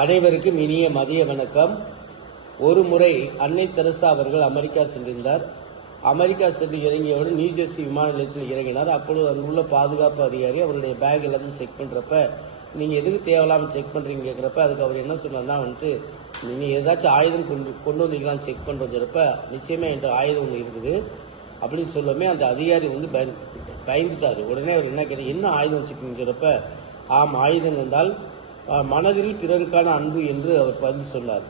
அனைவருக்கும் இனிய மதிய வணக்கம். ஒரு முறை அன்னை தெரசா அவர்கள் அமெரிக்கா சென்றிருந்தார். அமெரிக்கா சென்று இறங்கியவுடன் நியூஜெர்சி விமான நிலையத்தில் இறங்கினார். அப்பொழுது அங்குள்ள பாதுகாப்பு அதிகாரி அவருடைய பேக் எல்லாத்தையும் செக் பண்ணுறப்ப, நீங்கள் எதுக்கு தேவையில்லாமல் செக் பண்ணுறீங்க கேட்குறப்ப, அதுக்கு அவர் என்ன சொன்னார்னா நீங்கள் ஏதாச்சும் ஆயுதம் கொண்டு வந்தீங்களான்னு செக் பண்ணுறப்ப, நிச்சயமாக என்ற ஆயுதம் ஒன்று இருக்குது அப்படின்னு சொல்லவே அந்த அதிகாரி பயந்துட்டார். உடனே அவர் என்ன கேட்டார், என்ன ஆயுதம் வச்சுக்கிறப்ப, ஆயுதம் என்றால் மனதில் பிறருக்கான அன்பு என்று அவர் பதில் சொன்னார்.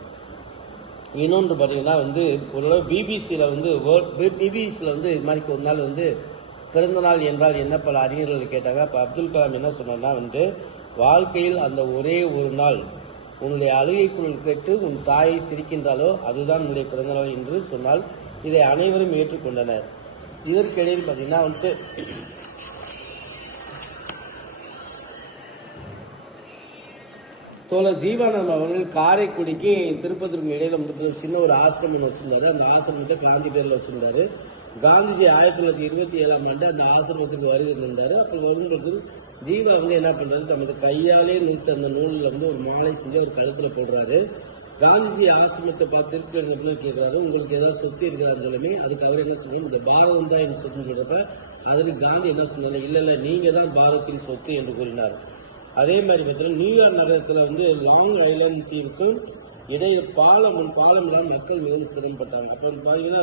இன்னொன்று பார்த்தீங்கன்னா ஓரளவு பிபிசியில் இது மாதிரி ஒரு நாள் பிறந்த நாள் என்றால் என்ன பல அறிஞர்கள் கேட்டாங்க. அப்போ அப்துல் கலாம் என்ன சொன்னார்னா வாழ்க்கையில் அந்த ஒரே ஒரு நாள் உன்னுடைய அழுகை குரல் கேட்டு உன் தாயை சிரிக்கின்றாலோ அதுதான் உன்னுடைய பிறந்த நாள் என்று சொன்னால் இதை அனைவரும் ஏற்றுக்கொண்டனர். இதற்கிடையில் பார்த்தீங்கன்னா தோழர் ஜீவானந்தம் அவர்கள் காரைக்குடிக்கு திருப்பதிக்கு இடையில சின்ன ஒரு ஆசிரமம் வச்சிருந்தாரு. அந்த ஆசிரமத்தை காந்தி பேரில் வச்சிருந்தாரு. காந்திஜி 1927ஆம் ஆண்டு அந்த ஆசிரமத்துக்கு வருகை இருந்தாரு. அப்போ வரும்போது ஜீவா என்ன பண்றாரு, தமது கையாலே நூற்று அந்த நூலில் ஒரு மாலை செஞ்சு அவர் கழுத்துல போடுறாரு. காந்திஜி ஆசிரமத்தை பார்த்து திருப்பி கேட்கிறாரு, உங்களுக்கு ஏதாவது சொத்து இருக்கிறாரு சொல்லுமே. அதுக்கு அவர் என்ன சொன்னார், இந்த பாரதம் தான் என் சொத்துன்னு சொல்றப்ப அதுக்கு காந்தி என்ன சொன்னார், இல்ல நீங்க தான் பாரதத்தின் சொத்து என்று கூறினார். அதே மாதிரி பார்த்தீங்கன்னா நியூயார்க் நகரத்தில் லாங் ஐலாண்ட் தீவுக்கும் இடையே பாலம் மக்கள் மிகவும் சிரமப்பட்டாங்க. அப்போ பார்த்தீங்கன்னா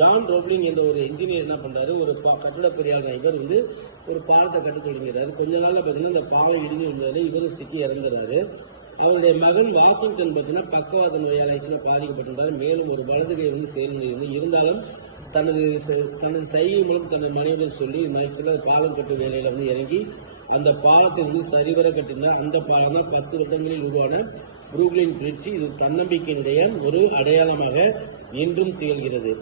ஜான் ரோப்லிங் என்ற ஒரு இன்ஜினியர் என்ன பண்றாரு, ஒரு கட்டிட பொறியாளர் இவர் ஒரு பாலத்தை கட்ட தொடங்கிறாரு. கொஞ்ச நாள்ல பார்த்தீங்கன்னா இந்த பாலம் இடிஞ்சு வந்ததில் இவரும் சிக்கி இறந்துறாரு. அவருடைய மகன் வாஷிங்டன் பார்த்தீங்கன்னா பக்கவாத நோயால் ஆக்சுவலாக பாதிக்கப்பட்டிருந்தார். மேலும் ஒரு வலது கை செயல்முறை இருந்தாலும் தனது சைகை மூலம் தனது மனைவியுடன் சொல்லி பாலம் கட்டு வேலையில இறங்கி அந்த பாலத்தை சரிவர கட்டினார். அந்த பாலம் தான் 10 வருடங்களில் உருவான புரூக்ளின் பிரிட்ஜ். இது தன்னம்பிக்கையினுடைய ஒரு அடையாளமாக இன்றும் திகழ்கிறது.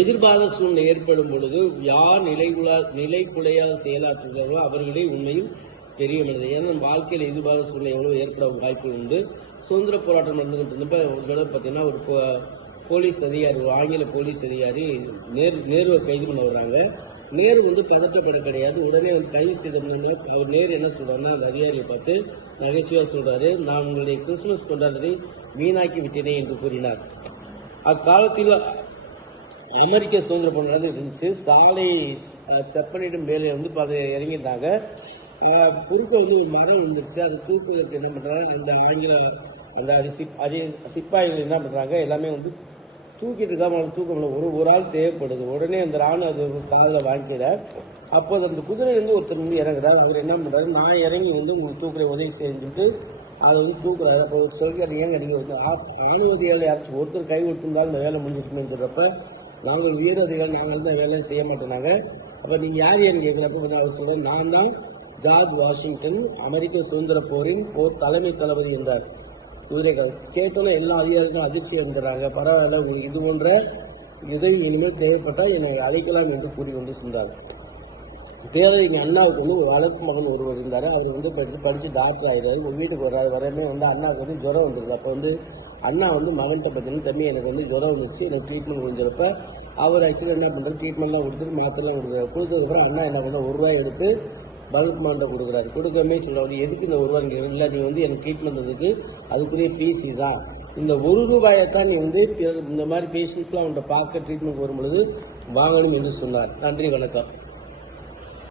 எதிர்பாராத சூழ்நிலை ஏற்படும் பொழுது யார் நிலைக்குலையாக செயலாற்றுகிறார்களோ அவர்களே உண்மையில் பெரிய மனிதர். ஏன்னா வாழ்க்கையில் எதிர்பாராத சூழ்நிலை எவ்வளவு ஏற்பட வாய்ப்பு உண்டு. சுதந்திர போராட்டம் நடந்துகிட்டு இருந்தப்ப ஒரு தடவை பார்த்தீங்கன்னா ஒரு போலீஸ் அதிகாரி, ஒரு ஆங்கில போலீஸ் அதிகாரி நேருவை கைது பண்ண வர்றாங்க. நேரு பதற்றப்பட கிடையாது. உடனே கைது செய்த அவர் நேரு என்ன சொல்றாருன்னா, அந்த அதிகாரியை பார்த்து நகைச்சுவையா சொல்றாரு, நான் உங்களுடைய கிறிஸ்துமஸ் கொண்டாடுறதை வீணாக்கி விட்டேனே என்று கூறினார். அக்காலத்தில் அமெரிக்க சுதந்திர போராட்டம் இருந்துச்சு. சாலை செப்பனிடும் வேலையை இறங்கிட்டாங்க. குறுக்க ஒரு மரம் வந்துருச்சு. அது தூக்குவதற்கு என்ன பண்றாங்க, அந்த ஆங்கில சிப்பாய்கள் என்ன பண்றாங்க, எல்லாமே தூக்கிட்டு இருக்காம தூக்க முடியல. ஒரு ஆள் தேவைப்படுது. உடனே அந்த ராணுவ அது காதில் வாங்கிக்கிற. அப்போது அந்த குதிரையிலிருந்து ஒருத்தர் இறங்குறாரு. அவர் என்ன பண்றாரு, நான் இறங்கி உங்களுக்கு தூக்குற உதவி செஞ்சுட்டு அதை தூக்குறாரு. அப்போ சொல்கிறீங்க, நீங்க ராணுவ அதிகாரிகள் யாராச்சும் ஒருத்தர் கை கொடுத்திருந்தாலும் இந்த வேலை முடிஞ்சிருக்குன்னு சொல்றப்ப, நாங்கள் உயர் அதிகாரி நாங்கள் தான் வேலையை செய்ய மாட்டோனாங்க. அப்போ நீங்க யாருன்னு கேட்குறப்ப அவர் சொல்றேன், நான் தான் ஜார்ஜ் வாஷிங்டன், அமெரிக்க சுதந்திர போரின் தலைமை தளபதி என்றார். குதிரைகள் கேட்டோன்னு எல்லா அதிகாரிகளும் அதிர்ச்சி இருந்துறாங்க. பரவாயில்ல, உங்களுக்கு இது போன்ற உதவி இனிமேல் தேவைப்பட்டால் என்னை அழைக்கலாம் என்று கூறிக்கொண்டு சென்றார். பேரறிஞர் அண்ணாவுக்கு ஒரு வளர்ப்பு மகன் ஒருவர் இருந்தார். அவர் படித்து டாக்டர் ஆகிறாரு. ஒரு வீட்டுக்கு வரமே அண்ணாவுக்கு ஜுரம் வந்துருது. அப்போ அண்ணா மகன்கிட்ட பார்த்தீங்கன்னா, தம்பி எனக்கு ஜுரம் வந்துருச்சு, எனக்கு ட்ரீட்மெண்ட் முடிஞ்சப்ப அவர் ஆக்சுவலாக என்ன பண்ணுறாரு, ட்ரீட்மெண்ட்லாம் கொடுத்துட்டு மாத்திரலாம் கொடுக்குறாரு. கொடுத்ததுக்கப்புறம் அண்ணா என்ன பண்ணுற, ₹1 எடுத்து பல்க் மாண்ட கொடுக்குறாரு. கொடுக்கவே சொல்லுவாங்க, எதுக்கு இந்த ₹1 இல்லை, நீ எனக்கு ட்ரீட்மெண்ட் வந்ததுக்கு அதுக்குரிய ஃபீஸ் இதுதான், இந்த ₹1 தான் நீ இந்த மாதிரி பேஷண்ட்ஸ்லாம் பார்க்க ட்ரீட்மெண்ட் வரும்பொழுது வாங்கணும் என்று சொன்னார். நன்றி, வணக்கம்.